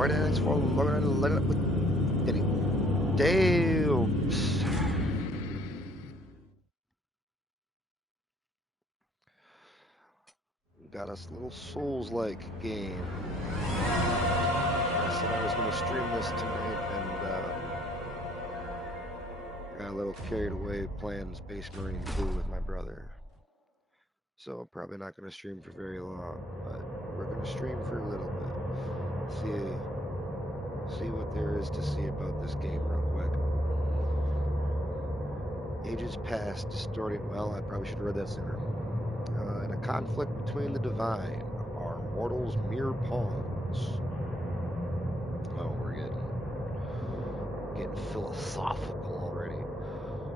Right next for let it with DaddyDabs. Got us a little Souls-like game. I said I was going to stream this tonight, and got a little carried away playing Space Marine 2 with my brother. So I'm probably not going to stream for very long, but we're going to stream for a little bit. See what there is to see about this game real quick. Ages past, distorting. Well, I probably should have read that sooner. In a conflict between the divine, are mortals mere pawns? Oh, we're getting philosophical already.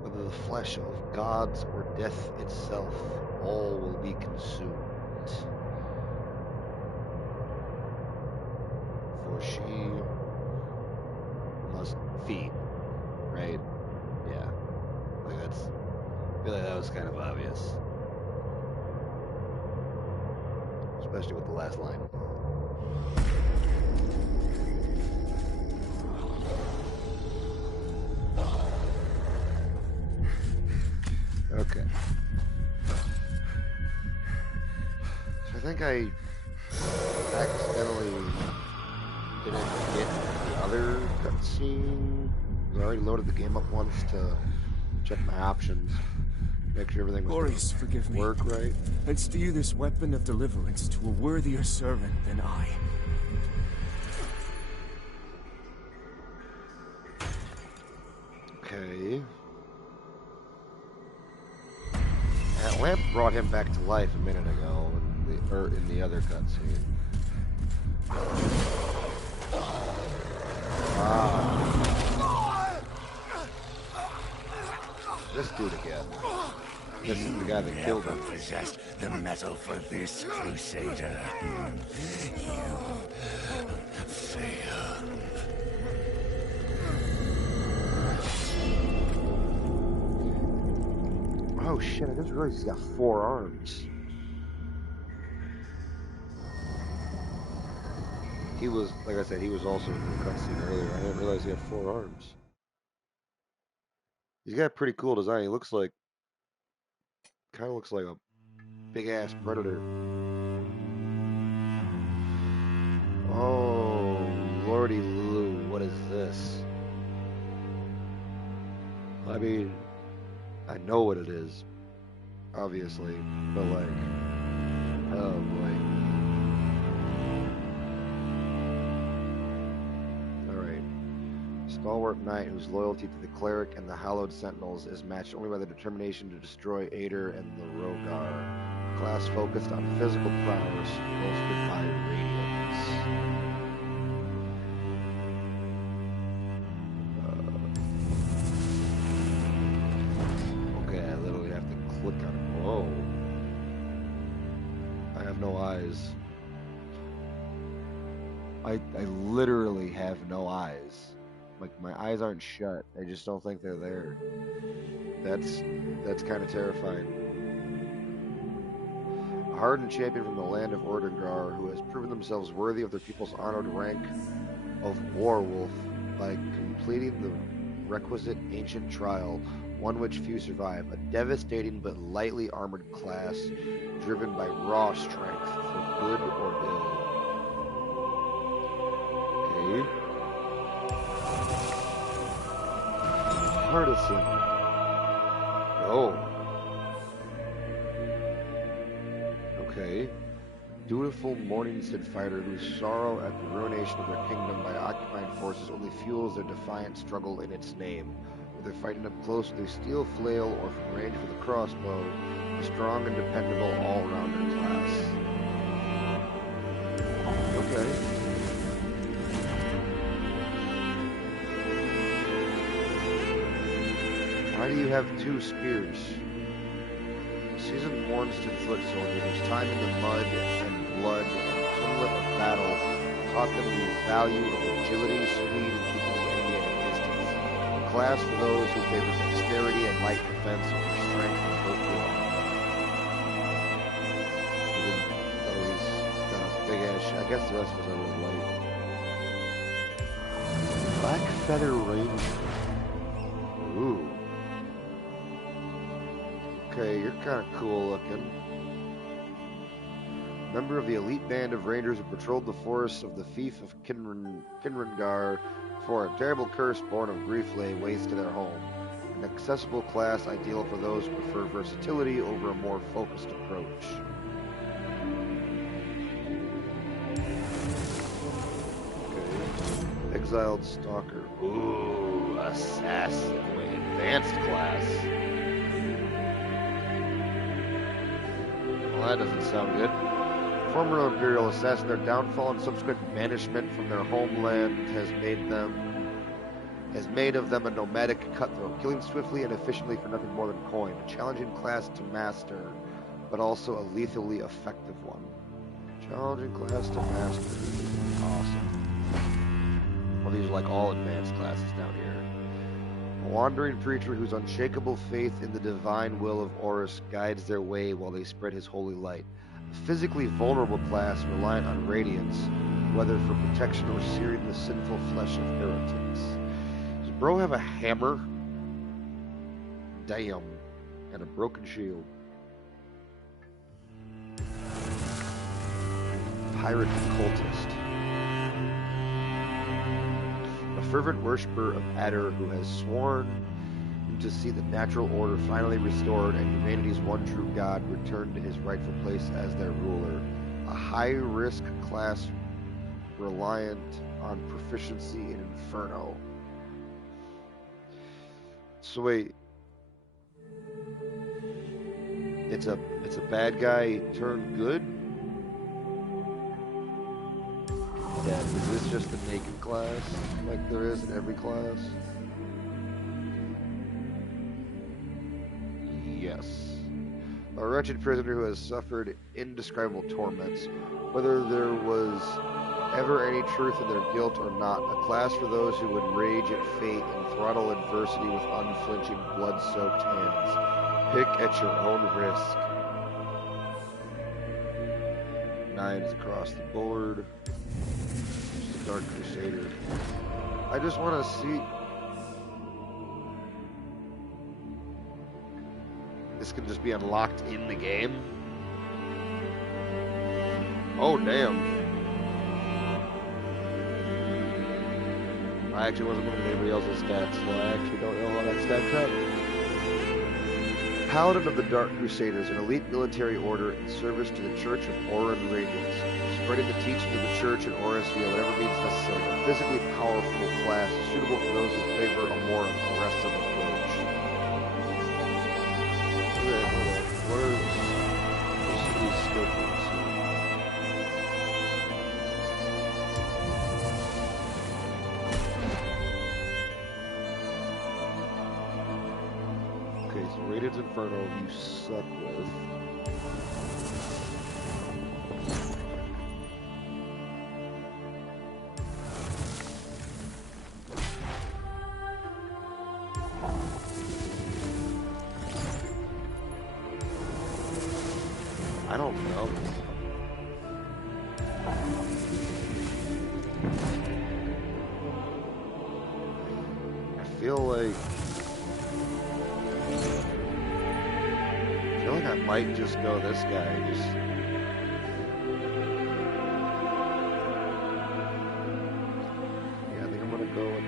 Whether the flesh of gods or death itself, all will be consumed. For she must feed, right? Yeah. I feel like that was kind of obvious. Especially with the last line. Okay. So I think I accidentally didn't get the other cutscene. I already loaded the game up once to check my options. Make sure everything was forgive me. Work right. And steer this weapon of deliverance to a worthier servant than I. Okay. That lamp brought him back to life a minute ago in the other cutscene. This dude again. This is the guy that killed him. Possessed the metal for this, Crusader. You fail. Oh shit, I didn't realize he's got 4 arms. He was, like I said, he was also in the cutscene earlier. I didn't realize he had 4 arms. He's got a pretty cool design. He looks like, kind of looks like a big ass predator. Oh, lordy Lou, what is this? I mean, I know what it is, obviously, but like, oh boy. Alright. Stalwart knight whose loyalty to the cleric and the hallowed sentinels is matched only by the determination to destroy Ader and the Rogar. Class focused on physical prowess, bolstered by radiance. Okay, I literally have to click on it. Whoa. I have no eyes. I literally have no eyes. Like, my eyes aren't shut. I just don't think they're there. That's kind of terrifying. A hardened champion from the land of Ordengrar who has proven themselves worthy of their people's honored rank of Warwolf by completing the requisite ancient trial, one which few survive. A devastating but lightly armored class driven by raw strength for good or ill. Okay. Partisan. Oh. Okay. Dutiful Morningside fighter whose sorrow at the ruination of their kingdom by occupying forces only fuels their defiant struggle in its name. Whether fighting up close with a steel flail or from range with a crossbow, a strong and dependable all-rounder class. Okay. Why do you have 2 spears? Seasoned Mornston foot soldier whose time in the mud and blood and tumult of battle taught them the value of agility, speed, and keeping the enemy at a distance. A class for those who favor dexterity and light defense over strength and brute armor. Even though he's got a big ass, I guess the rest of us are really light. Black Feather Ranger. Ooh. Okay, you're kind of cool looking. Member of the elite band of rangers who patrolled the forests of the fief of Kinrangar before a terrible curse born of grief lay waste to their home. An accessible class ideal for those who prefer versatility over a more focused approach. Okay. Exiled Stalker. Ooh, Assassin. Wait, advanced class. Well, that doesn't sound good. Former Imperial assassin, their downfall and subsequent banishment from their homeland has made of them a nomadic cutthroat, killing swiftly and efficiently for nothing more than coin. A challenging class to master, but also a lethally effective one. Challenging class to master. Awesome. Well, these are like all advanced classes down here. A wandering preacher whose unshakable faith in the divine will of Horus guides their way while they spread his holy light. A physically vulnerable class reliant on radiance, whether for protection or searing the sinful flesh of heretics. Does bro have a hammer? Damn. And a broken shield. Pirate cultist. A fervent worshipper of Adder who has sworn to see the natural order finally restored and humanity's one true God returned to his rightful place as their ruler. A high-risk class reliant on proficiency in Inferno. So wait, it's a bad guy turned good? Yeah, is this just the naked class like there is in every class? Yes. A wretched prisoner who has suffered indescribable torments, whether there was ever any truth in their guilt or not, a class for those who would rage at fate and throttle adversity with unflinching, blood-soaked hands. Pick at your own risk. 9 is across the board. Just a Dark Crusader. I just want to see... This can just be unlocked in the game. Oh, damn. I actually wasn't looking at anybody else's stats, so I actually don't know how that stacks up. Paladin of the Dark Crusaders, an elite military order in service to the Church of Oran Radiance, spreading the teaching of the Church in Horus via whatever means necessary. A physically powerful class, suitable for those who favor a more aggressive approach. What are these skill points? Okay, so Radiant Inferno you suck with. I don't know. I feel like I might just go this guy. Yeah, I think I'm gonna go with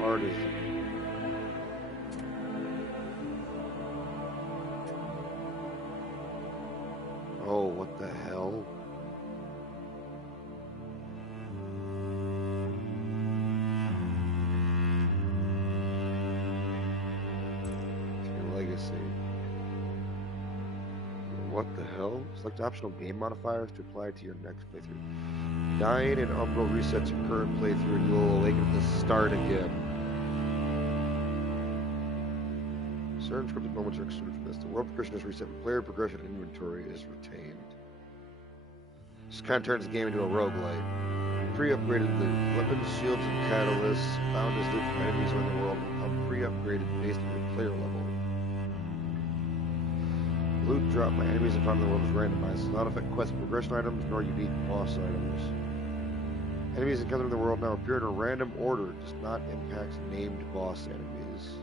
Partisan. Oh, what the hell? Legacy. What the hell? Select optional game modifiers to apply to your next playthrough. Dying in Umbral resets your current playthrough and you will awaken at the start again. Certain scripted moments are excluded from this. The world progression is reset, but player progression and inventory is retained. This kind of turns the game into a roguelite. Pre-upgraded loot. Weapons, shields, and catalysts found as loot from enemies around the world become pre-upgraded based on your player level. Loot dropped by enemies and found in the world is randomized. Does not affect quest progression items nor unique boss items. Enemies encountered in the world now appear in a random order. Does not impact named boss enemies.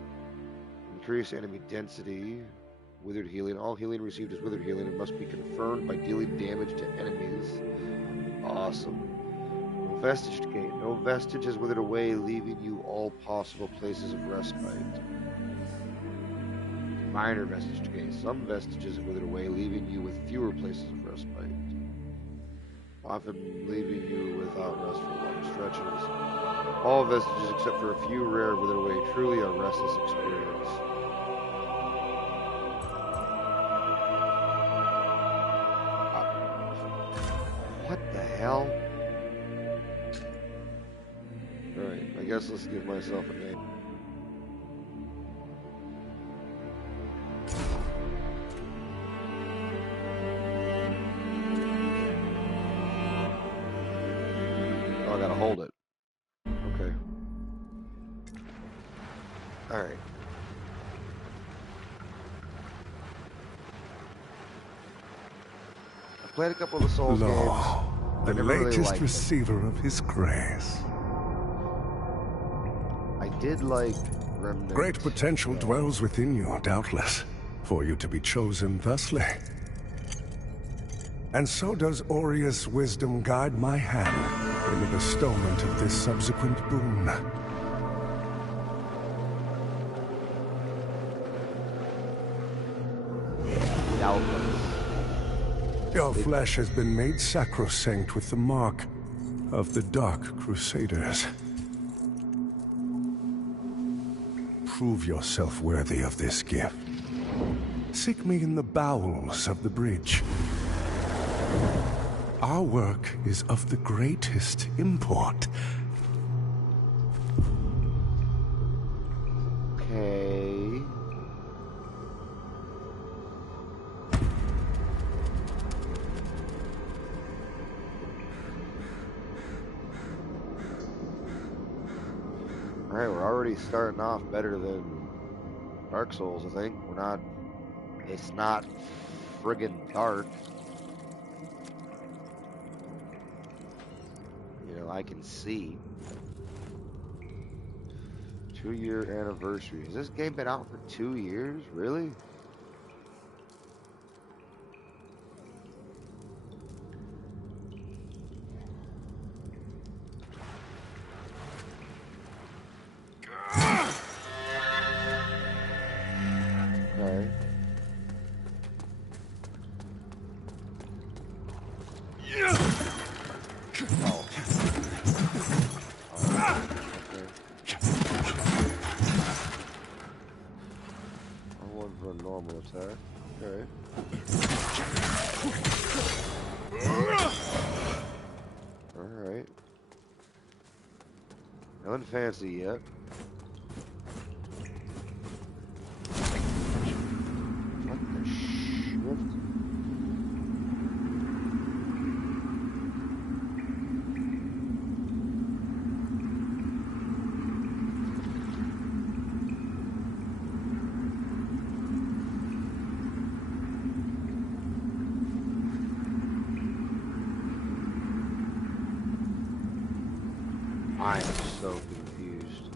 Increase enemy density. Withered healing. All healing received is withered healing and must be confirmed by dealing damage to enemies. Awesome. No vestige gain. No vestige has withered away, leaving you all possible places of respite. Minor vestige gain. Some vestiges have withered away, leaving you with fewer places of respite. Often leaving you without rest for long stretches. All vestiges except for a few rare withered away. Truly a restless experience. What the hell? Alright, I guess let's give myself a name. Oh, I gotta hold it. Okay. Alright. I played a couple of the Souls games. The never really latest liked receiver of his grace. I did like Remnant. Great potential dwells within you, doubtless, for you to be chosen thusly. And so does Aureus' wisdom guide my hand in the bestowment of this subsequent boon. Doubtless. Your flesh has been made sacrosanct with the mark of the Dark Crusaders. Prove yourself worthy of this gift. Seek me in the bowels of the bridge. Our work is of the greatest import. Okay. Alright, we're already starting off better than Dark Souls, I think. It's not friggin' dark. You know, I can see. 2-year anniversary. Has this game been out for 2 years? Really? Okay. Oh. For a normal attack. Okay. Alright. Nothing fancy yet. What the shit? I am so confused.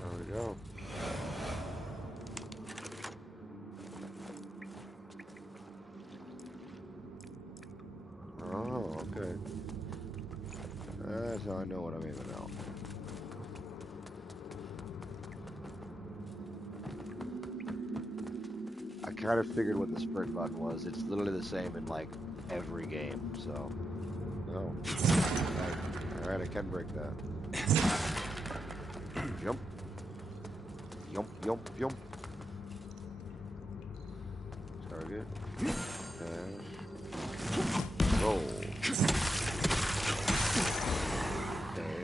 There we go. Oh, okay. That's how I know what I'm aiming at. I kind of figured what the sprint button was. It's literally the same in like every game, so. Oh. Alright, I can break that. Jump. Jump, jump, jump. Target. And roll.